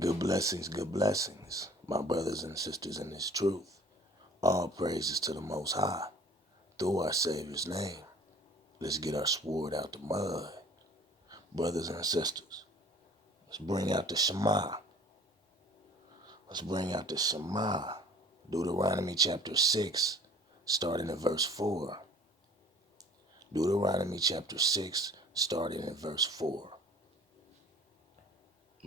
Good blessings, my brothers and sisters in this truth. All praises to the Most High, through our Savior's name. Let's get our sword out the mud. Brothers and sisters, let's bring out the Shema. Let's bring out the Shema. Deuteronomy chapter 6, starting at verse 4. Deuteronomy chapter 6, starting at verse 4.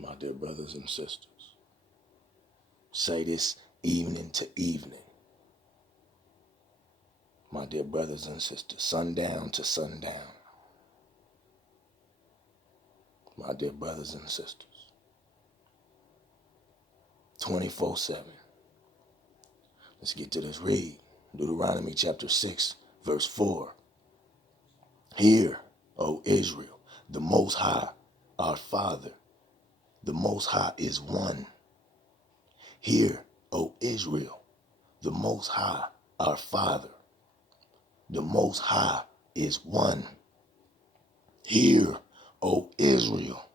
My dear brothers and sisters, say this evening to evening. My dear brothers and sisters, sundown to sundown. My dear brothers and sisters, 24/7. Let's get to this read. Deuteronomy chapter 6, verse 4. Hear, O Israel, the Most High, our Father, the Most High is one. Hear, O Israel, the Most High, our Father, the Most High is one. Hear, O Israel,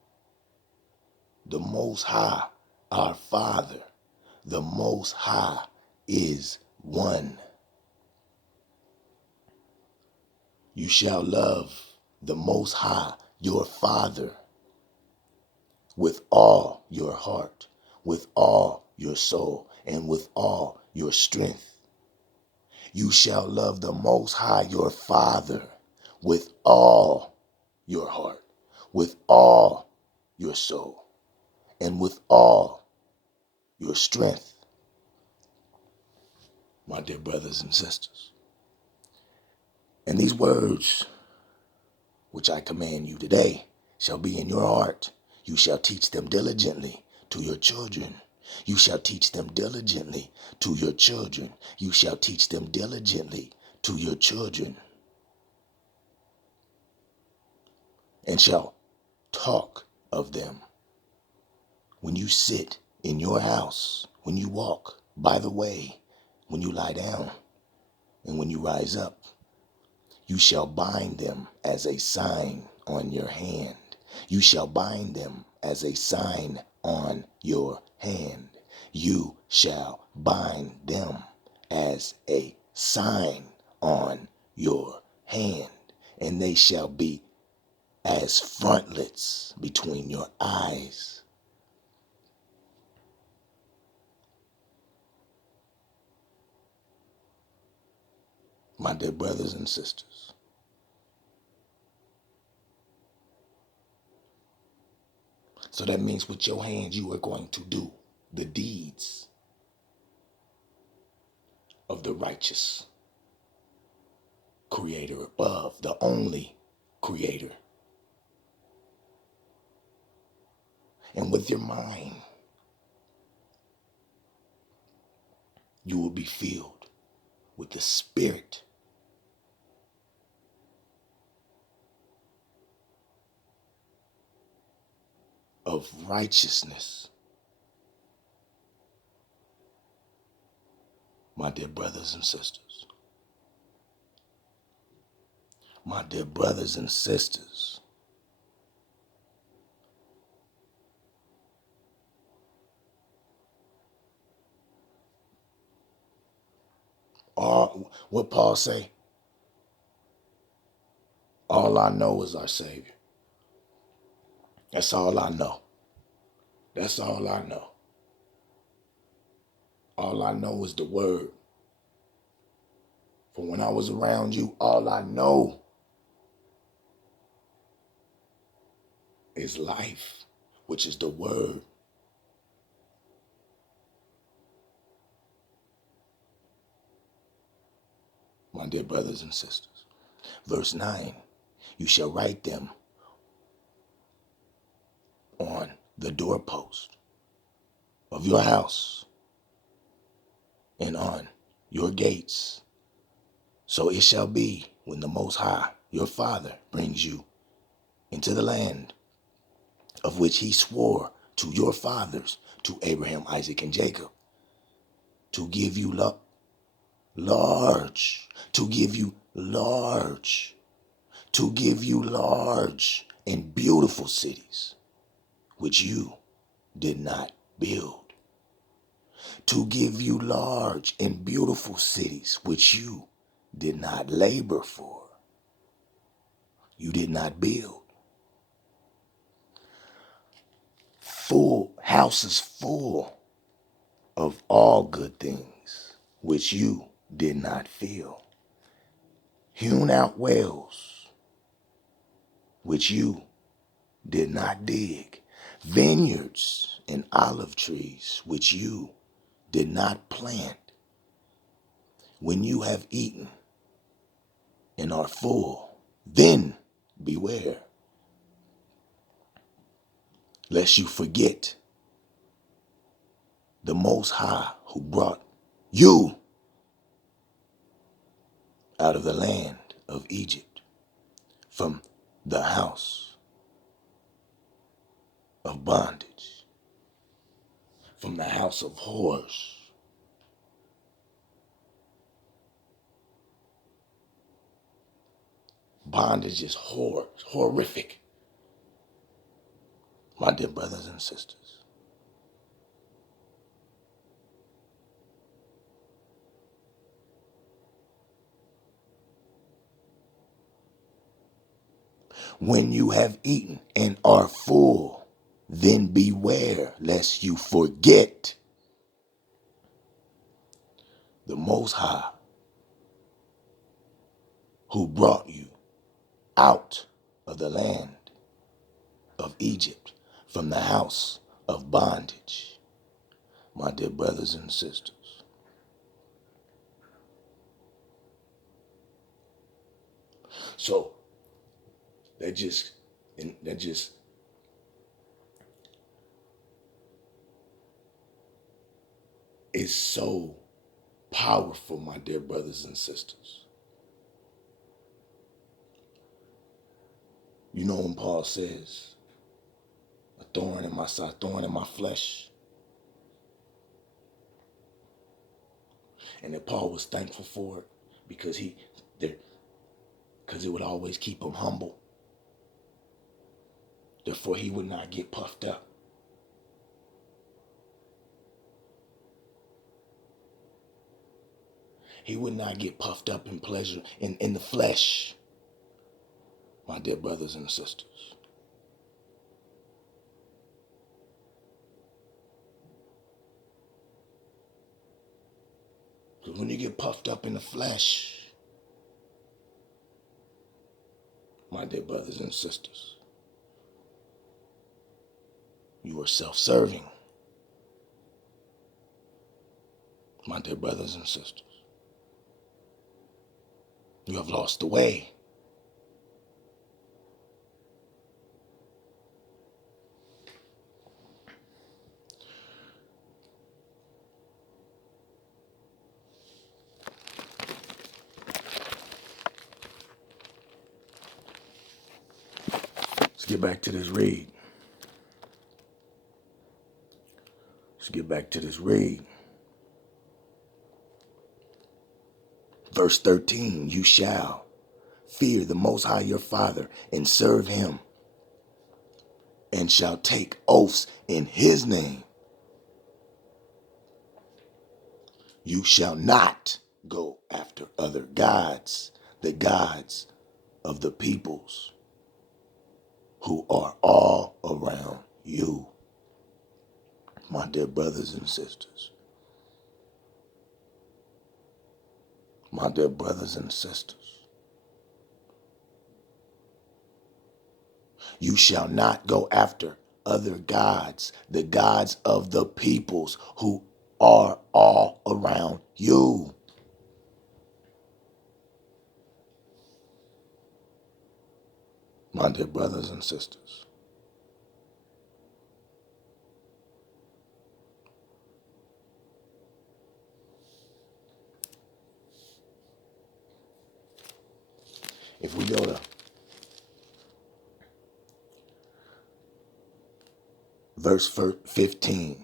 the Most High, our Father, the Most High is one. You shall love the Most High, your Father, with all your heart, with all your soul, and with all your strength. You shall love the Most High, your Father, with all your heart, with all your soul, and with all your strength. My dear brothers and sisters, and these words which I command you today shall be in your heart. You shall teach them diligently to your children. You shall teach them diligently to your children. You shall teach them diligently to your children. And shall talk of them when you sit in your house, when you walk by the way, when you lie down, and when you rise up. You shall bind them as a sign on your hand. You shall bind them as a sign on your hand. You shall bind them as a sign on your hand. And they shall be as frontlets between your eyes. My dear brothers and sisters, so that means with your hands you are going to do the deeds of the righteous Creator above, the only Creator. And with your mind, you will be filled with the Spirit of righteousness. My dear brothers and sisters, my dear brothers and sisters, what Paul say? All I know is our Savior. That's all I know. That's all I know. All I know is the word. For when I was around you, all I know is life, which is the word. My dear brothers and sisters. Verse 9, you shall write them on the doorpost of your house and on your gates. So it shall be when the Most High, your Father, brings you into the land of which he swore to your fathers, to Abraham, Isaac, and Jacob, to give you large, to give you large, to give you large and beautiful cities, which you did not build, to give you large and beautiful cities which you did not labor for, you did not build. Full houses full of all good things which you did not fill. Hewn out wells which you did not dig. Vineyards and olive trees which you did not plant. When you have eaten and are full, then beware, lest you forget the Most High who brought you out of the land of Egypt, from the house of bondage, from the house of whores. Bondage is horrific, my dear brothers and sisters. When you have eaten and are full, then beware lest you forget the Most High who brought you out of the land of Egypt, from the house of bondage, my dear brothers and sisters. So that just is so powerful, my dear brothers and sisters. You know when Paul says, a thorn in my side, thorn in my flesh. And that Paul was thankful for it because because it would always keep him humble. Therefore, he would not get puffed up. He would not get puffed up in pleasure in the flesh, my dear brothers and sisters. Because when you get puffed up in the flesh, my dear brothers and sisters, you are self-serving, my dear brothers and sisters. You have lost the way. Let's get back to this read. Verse 13, you shall fear the Most High your Father and serve him, and shall take oaths in his name. You shall not go after other gods, the gods of the peoples who are all around you, my dear brothers and sisters. My dear brothers and sisters. You shall not go after other gods, the gods of the peoples who are all around you. My dear brothers and sisters. If we go to verse 15,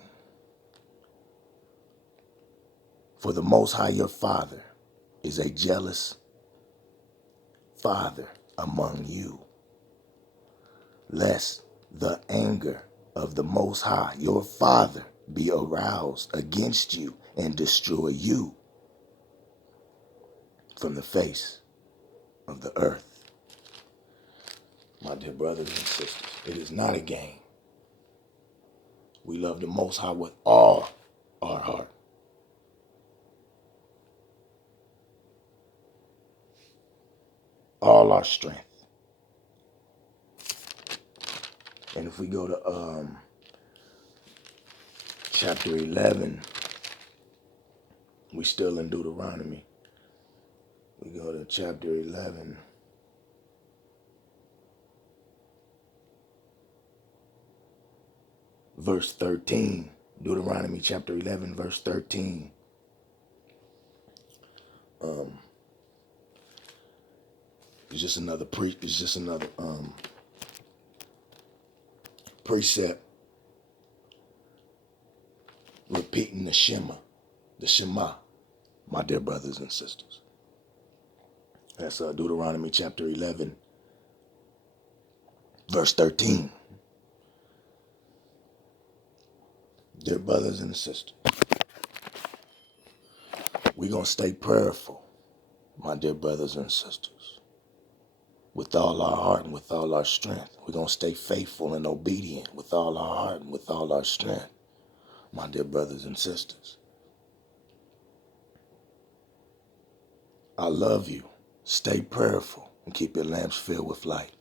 for the Most High your Father is a jealous Father among you, lest the anger of the Most High your Father be aroused against you and destroy you from the face of the earth. My dear brothers and sisters, it is not a game. We love the Most High with all our heart. All our strength. And if we go to chapter 11, we still in Deuteronomy. We go to chapter 11. Verse 13. Deuteronomy chapter 11, verse 13. It's just another precept repeating the Shema, my dear brothers and sisters. That's Deuteronomy chapter 11, verse 13. Dear brothers and sisters, we're going to stay prayerful, my dear brothers and sisters, with all our heart and with all our strength. We're going to stay faithful and obedient with all our heart and with all our strength, my dear brothers and sisters. I love you. Stay prayerful and keep your lamps filled with light.